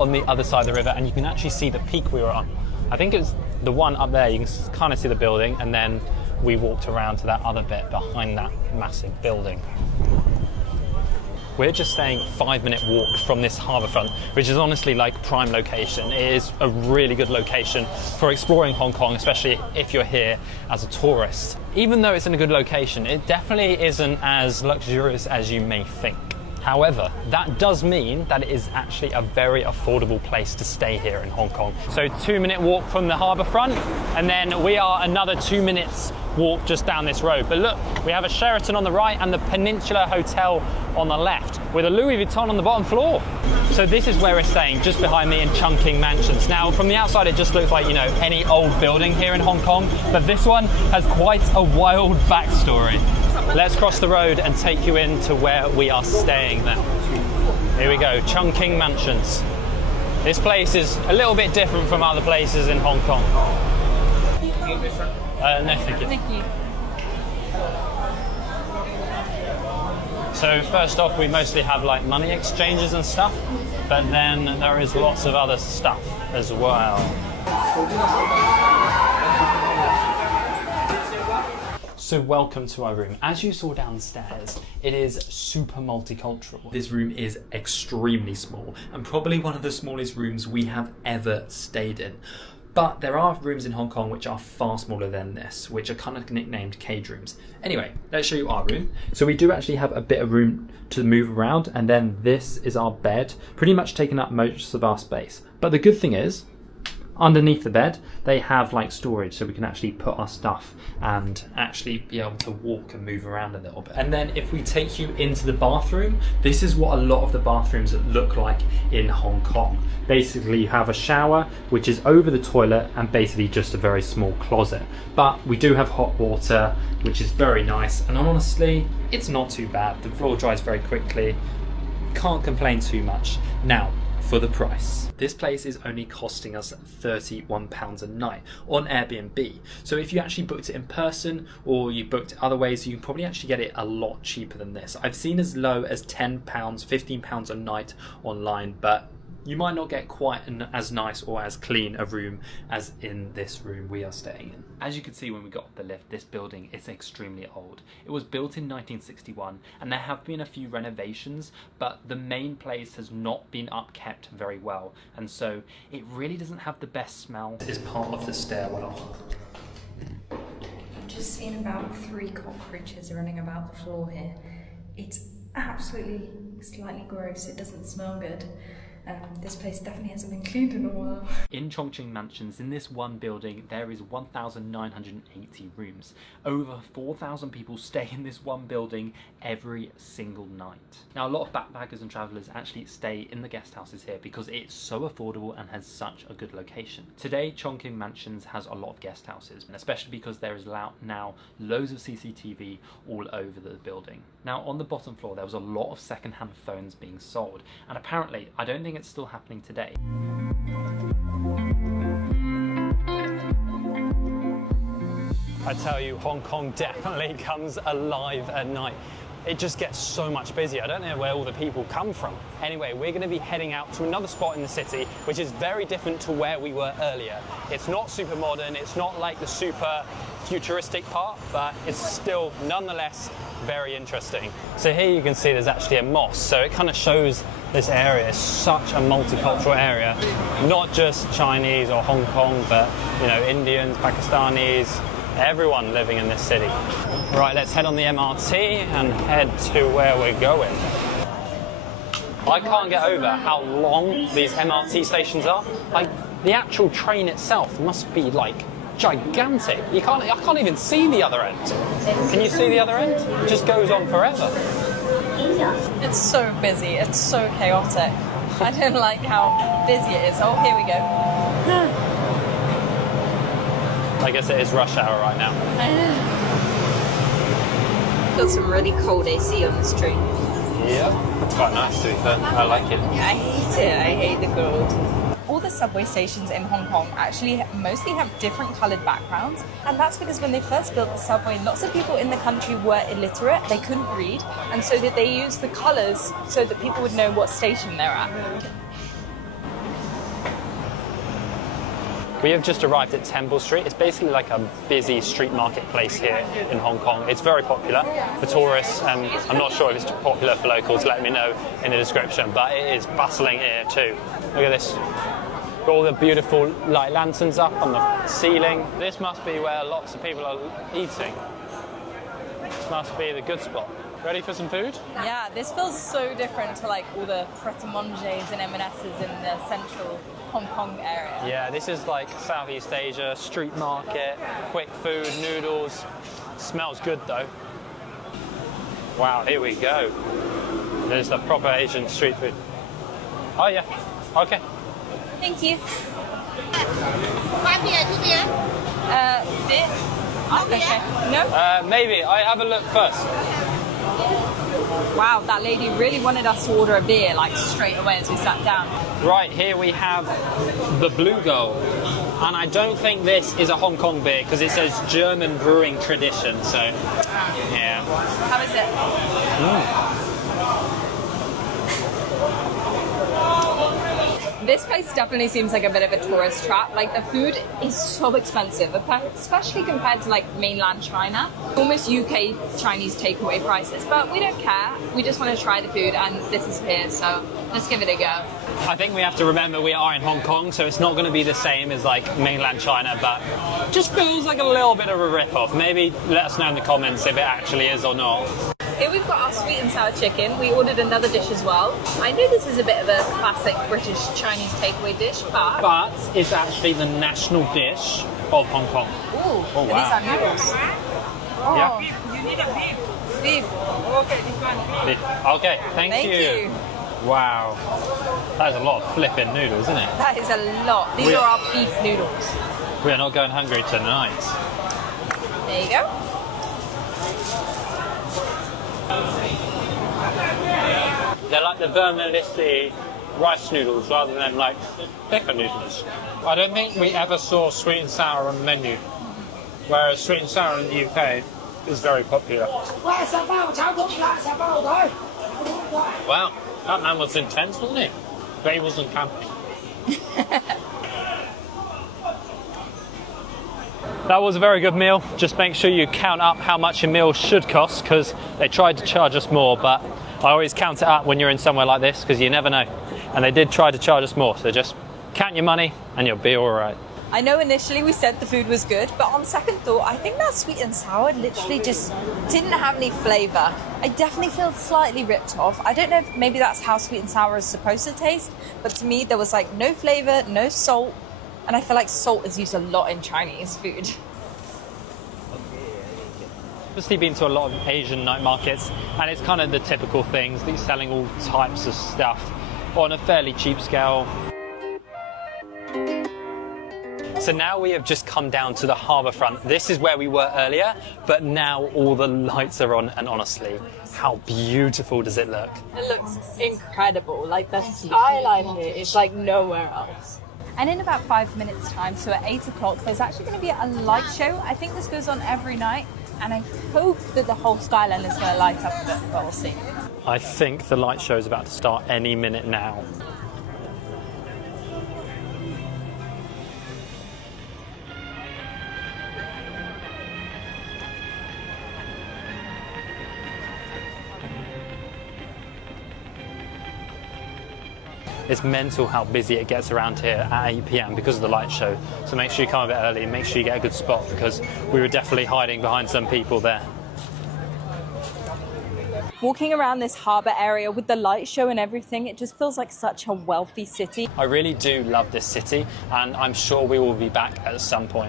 on the other side of the river, and you can actually see the peak we were on. I think it's the one up there. You can kind of see the building, and then we walked around to that other bit behind that massive building. We're just staying a 5-minute walk from this harbourfront, which is honestly like prime location. It is a really good location for exploring Hong Kong, especially if you're here as a tourist. Even though it's in a good location, it definitely isn't as luxurious as you may think. However, that does mean that it is actually a very affordable place to stay here in Hong Kong. So 2-minute walk from the harbour front, and then we are another 2 minutes walk just down this road. But look, we have a Sheraton on the right and the Peninsula Hotel on the left, with a Louis Vuitton on the bottom floor. So this is where we're staying, just behind me in Chungking Mansions. Now, from the outside, it just looks like, you know, any old building here in Hong Kong, but this one has quite a wild backstory. Let's cross the road and take you into where we are staying now. Here we go, Chungking Mansions. This place is a little bit different from other places in Hong Kong. No, thank you. Thank you. So first off, we mostly have like money exchanges and stuff, but then there is lots of other stuff as well. So welcome to our room. As you saw downstairs, it is super multicultural. This room is extremely small and probably one of the smallest rooms we have ever stayed in. But there are rooms in Hong Kong which are far smaller than this, which are kind of nicknamed cage rooms. Anyway, let's show you our room. So we do actually have a bit of room to move around, and then this is our bed, pretty much taking up most of our space. But the good thing is, underneath the bed, they have like storage, so we can actually put our stuff and actually be able to walk and move around a little bit. And then if we take you into the bathroom, this is what a lot of the bathrooms look like in Hong Kong. Basically, you have a shower, which is over the toilet, and basically just a very small closet. But we do have hot water, which is very nice. And honestly, it's not too bad. The floor dries very quickly. Can't complain too much. Now, for the price. This place is only costing us £31 a night on Airbnb. So if you actually booked it in person or you booked it other ways, you can probably actually get it a lot cheaper than this. I've seen as low as £10, £15 a night online, but you might not get quite as nice or as clean a room as in this room we are staying in. As you can see when we got off the lift, this building is extremely old. It was built in 1961 and there have been a few renovations, but the main place has not been upkept very well, and so it really doesn't have the best smell. This is part of the stairwell. I've just seen about 3 cockroaches running about the floor here. It's absolutely slightly gross. It doesn't smell good. This place definitely hasn't been cleaned in a while. In Chongqing Mansions, in this one building, there is 1,980 rooms. Over 4,000 people stay in this one building every single night. Now, a lot of backpackers and travellers actually stay in the guest houses here because it's so affordable and has such a good location. Today, Chongqing Mansions has a lot of guest houses, especially because there is now loads of CCTV all over the building. Now, on the bottom floor, there was a lot of second-hand phones being sold, and apparently, I don't think it's still happening today. I tell you, Hong Kong definitely comes alive at night. It just gets so much busier. I don't know where all the people come from. Anyway, we're going to be heading out to another spot in the city, which is very different to where we were earlier. It's not super modern, it's not like the super futuristic part, but it's still nonetheless very interesting. So here you can see there's actually a mosque, so it kind of shows this area is such a multicultural area, not just Chinese or Hong Kong, but you know, Indians, Pakistanis, everyone living in this city. Right, let's head on the MRT and head to where we're going. I can't get over how long these MRT stations are. Like, the actual train itself must be like gigantic. I can't even see the other end. Can you see the other end? It just goes on forever. It's so busy, it's so chaotic. I don't like how busy it is. Oh, here we go. I guess it is rush hour right now. Got some really cold AC on this train. Yeah, it's quite nice to be fair. I like it. Yeah, I hate it. I hate the cold. All the subway stations in Hong Kong actually mostly have different coloured backgrounds, and that's because when they first built the subway, lots of people in the country were illiterate, they couldn't read, and so that they used the colours so that people would know what station they're at. We have just arrived at Temple Street. It's basically like a busy street marketplace here in Hong Kong. It's very popular for tourists, and I'm not sure if it's popular for locals. Let me know in the description, but it is bustling here too. Look at this. Got all the beautiful light lanterns up on the ceiling. This must be where lots of people are eating. This must be the good spot. Ready for some food? Yeah, this feels so different to like all the pret-a-manger's and M&S's in the central Hong Kong area. Yeah, this is like Southeast Asia, street market, quick food, noodles. Smells good though. Wow, here we go. There's the proper Asian street food. Oh yeah, okay. Thank you. 1 beer, 2 beer. Bit. Okay. No? Maybe. I have a look first. Wow, that lady really wanted us to order a beer like straight away as we sat down. Right, here we have the Blue Gull. And I don't think this is a Hong Kong beer because it says German brewing tradition, so yeah. How is it? This place definitely seems like a bit of a tourist trap. Like the food is so expensive, especially compared to like mainland China. Almost UK Chinese takeaway prices, but we don't care. We just want to try the food and this is here, so let's give it a go. I think we have to remember we are in Hong Kong, so it's not going to be the same as like mainland China, but just feels like a little bit of a rip-off. Maybe let us know in the comments if it actually is or not. Here we've got our sweet and sour chicken. We ordered another dish as well. I know this is a bit of a classic British Chinese takeaway dish, but it's actually the national dish of Hong Kong. Ooh, oh, wow. These are noodles. Oh. Yeah. You need a beef. Beef. Okay, this one beef. Okay, thank you. Wow. That is a lot of flipping noodles, isn't it? That is a lot. These are our beef noodles. We're not going hungry tonight. There you go. They're like the vermicelli rice noodles rather than like thicker noodles. I don't think we ever saw sweet and sour on the menu, whereas sweet and sour in the UK is very popular. Wow, that man was intense, wasn't he? But he wasn't camping. That was a very good meal. Just make sure you count up how much a meal should cost because they tried to charge us more, but I always count it up when you're in somewhere like this because you never know. And they did try to charge us more, so just count your money and you'll be all right. I know initially we said the food was good, but on second thought, I think that sweet and sour literally just didn't have any flavour. I definitely feel slightly ripped off. I don't know if maybe that's how sweet and sour is supposed to taste, but to me there was like no flavour, no salt, and I feel like salt is used a lot in Chinese food. Obviously been to a lot of Asian night markets and it's kind of the typical things that you're selling all types of stuff on a fairly cheap scale. So now we have just come down to the harbour front. This is where we were earlier, but now all the lights are on and honestly, how beautiful does it look? It looks incredible. Like the skyline here is like nowhere else. And in about 5 minutes time, so at 8 o'clock, there's actually going to be a light show. I think this goes on every night. And I hope that the whole skyline is going to light up a bit, but we'll see. I think the light show is about to start any minute now. It's mental how busy it gets around here at 8 PM because of the light show. So make sure you come a bit early and make sure you get a good spot because we were definitely hiding behind some people there. Walking around this harbour area with the light show and everything, it just feels like such a wealthy city. I really do love this city and I'm sure we will be back at some point.